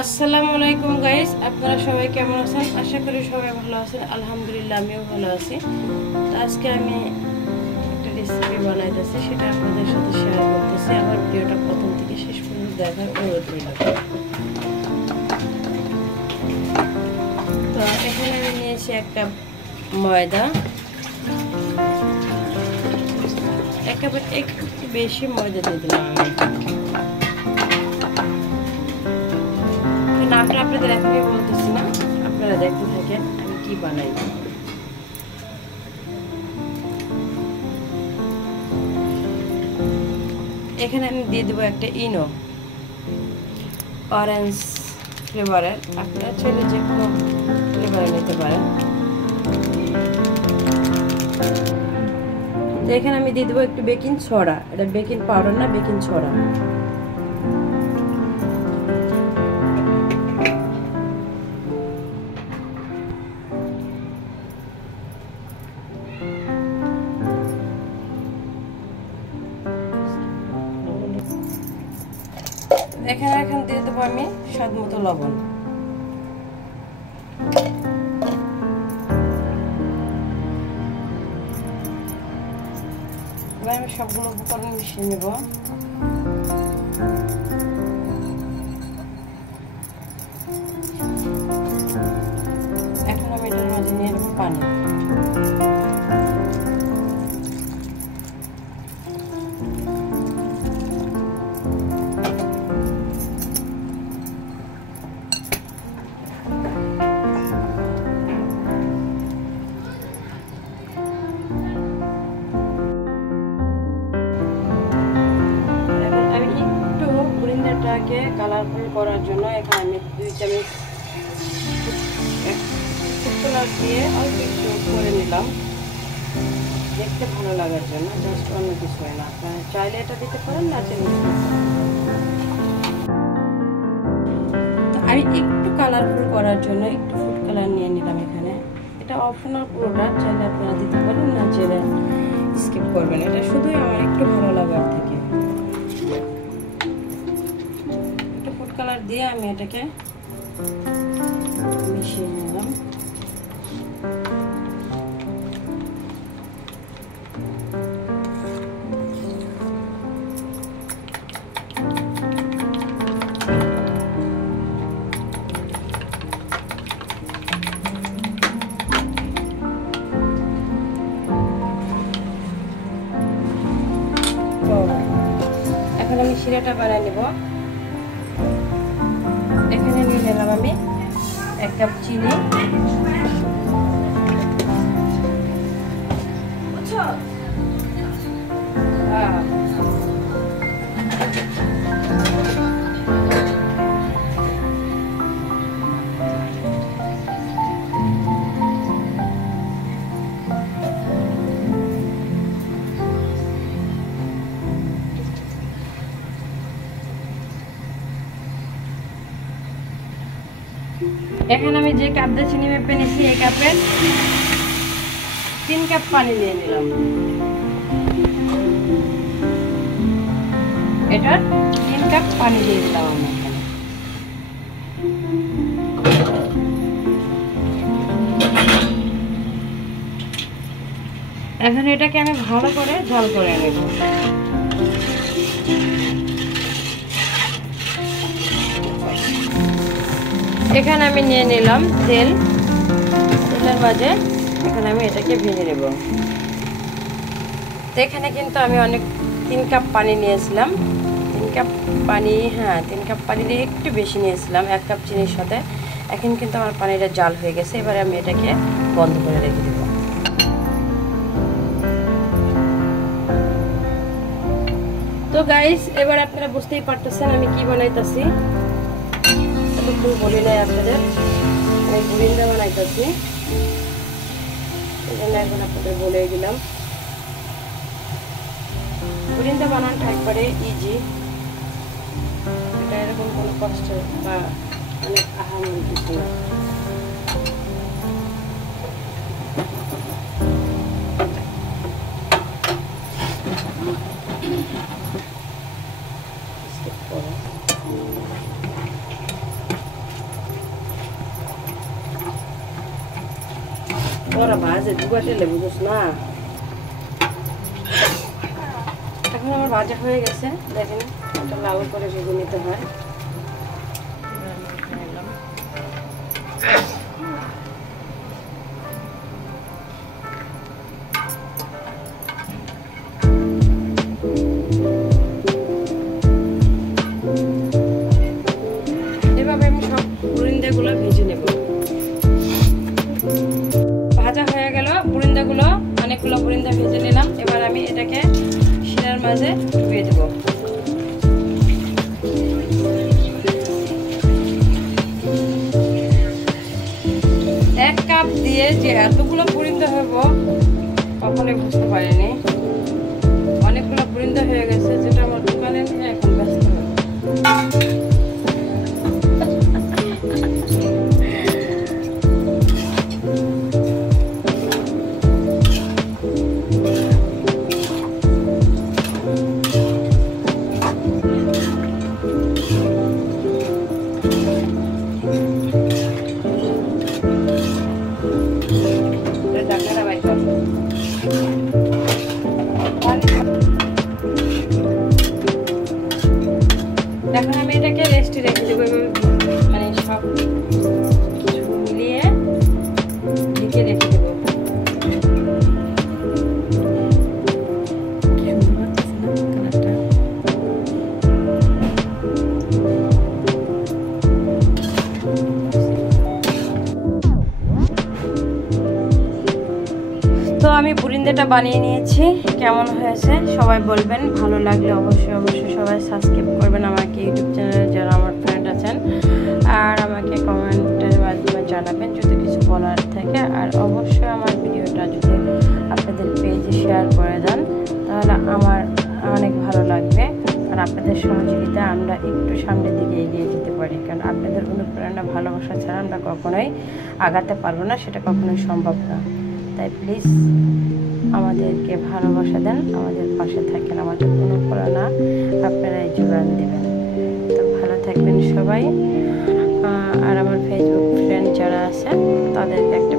আসসালামু আলাইকুম গাইস, আপনারা সবাই কেমন আছেন? আশা করি সবাই ভালো আছেন। আলহামদুলিল্লাহ আমিও ভালো আছি। তো আজকে আমি একটা রেসিপি বানাইতেছি, সেটা আপনাদের সাথে শেয়ার করতেছি। আমার ভিডিওটা প্রথম থেকে শেষ পর্যন্ত দেখার অনুরোধ রইল। তো এখানে আমি নিয়েছি একটা ময়দা, একেবারে একটু বেশি ময়দা দিয়ে দিলাম আমি। নামটা আপনাদের এখনই বলতেছি না, আপনারা দেখতে থাকেন আমি কি বানাই। এখানে আমি দিয়ে দেবো একটা ইনো, অরেঞ্জ ফ্লেভারের। আপনারা চাইলে যে কোনো ফ্লেভারে নিতে পারেন। তো এখানে আমি দিয়ে দেবো একটু বেকিং সোডা। এটা বেকিং পাউডার না, বেকিং সোডা। এখন দিয়ে দেবো আমি স্বাদ মতো লবণ। এবার আমি সবগুলো উপকরণ মিশিয়ে নেব। এখন আমি এটার মাঝে নিয়ে নেব পানি। এটাকে কালারফুল করার জন্য এখানে আমি 2 চামচ ফুড কালার দিয়ে অল্প একটু করে নিলাম, দেখতে ভালো লাগার জন্য, জাস্ট অন্য কিছু হয় না। আপনারা চাইলে এটা দিতে পারেন, না চাইলে আমি একটু কালারফুল করার জন্য একটু ফুড কালার নিয়ে নিলাম এখানে। এটা অপশনাল পুরোটা, চাইলে আপনারা দিতে পারেন, না চাইলে স্কিপ করবেন। এটা শুধুই আমার একটু ভালো লাগার থেকে কালার দিয়ে আমি এটাকে মিশিয়ে নিলাম। এখন আমি শিরাটা বানিয়ে নেব। এখানে নিয়ে নিলাম আমি 1 কাপ চিনি, এখানে আমি যে কাপ দিয়ে চিনি মেপে নিয়েছি এই কাপে 3 কাপ পানি দিয়ে নিলাম। এটা 3 কাপ পানি দিয়ে দিলাম আমি এখন এটাকে আমি ভালো করে জাল করে নেব। এখানে আমি নিয়ে নিলাম তেলের মাঝে এখানে আমি এটাকে ভেজে নেব। তো এখানে কিন্তু আমি 3 কাপ পানি নিয়েছিলাম, 3 কাপ পানি, 3 কাপ পানি দিয়ে একটু বেশি নিয়েছিলাম 1 কাপ চিনির সাথে। এখন কিন্তু আমার পানিটা জাল হয়ে গেছে। এবারে আমি এটাকে বন্ধ করে রেখে দেব। তো গাইস, এবার আপনারা বুঝতেই পারতেছেন আমি কি বানাইতেছি। একটু বলি নাই আপনাদের, আমি বুরিন্দা বানাইতেছি, এই জন্য এখন আপনাদের বলে দিলাম। বুরিন্দা বানানটা একবারে ইজি, এটা এরকম কোনো কষ্ট বা অনেক আহামরি কিছু না। ওরা ভাজে দুবা তেলে বুঝোস না। এখন আমার ভাজা হয়ে গেছে, দেখেন এটা লাল করে ভেজে নিতে হয়। এভাবে আমি সব বুরিন্দাগুলো ভেজে নেব। ভাজা হয়ে গেল বুরিন্দাগুলো, অনেকগুলো বুরিন্দা ভেজে নিলাম। এবার আমি এটাকে শিরার মাঝে ডুবিয়ে দেব। এক কাপ দিয়ে যে এতগুলো বুরিন্দা হইব কখনোই বুঝতে পারিনি। অনেকগুলো বুরিন্দা হয়ে গেছে, যেটা আমার দোকানে নিয়ে এখন ব্যস্ত হবে। এখন আমি এটাকে রেস্টে রেখে দেবো, মানে সব কিছু মিলিয়ে ঢেকে রেখে দেবো। তো আমি বুরিন্দাটা বানিয়ে নিয়েছি, কেমন হয়েছে সবাই বলবেন। ভালো লাগলে অবশ্যই অবশ্যই সবাই সাবস্ক্রাইব করবেন আমাকে ইউটিউব চ্যানেলে, যারা আমার ফ্রেন্ড আছেন, আর আমাকে কমেন্টের মাধ্যমে জানাবেন যদি কিছু বলার থাকে। আর অবশ্যই আমার ভিডিওটা যদি আপনাদের পেজে শেয়ার করে দেন তাহলে আমার অনেক ভালো লাগবে। আর আপনাদের সহযোগিতা আমরা একটু সামনের দিকে এগিয়ে যেতে পারি, কারণ আপনাদের অনুপ্রেরণা ভালোবাসা ছাড়া আমরা কখনোই আগাতে পারবো না, সেটা কখনোই সম্ভব না। তাই প্লিজ আমাদেরকে ভালোবাসা দেন, আমাদের পাশে থাকেন, আমাদের অনুপ্রেরণা আপনারাই যোগান দেবেন। তো ভালো থাকবেন সবাই। আর আমার ফেসবুক ফ্রেন্ড যারা আছে তাদেরকে একটা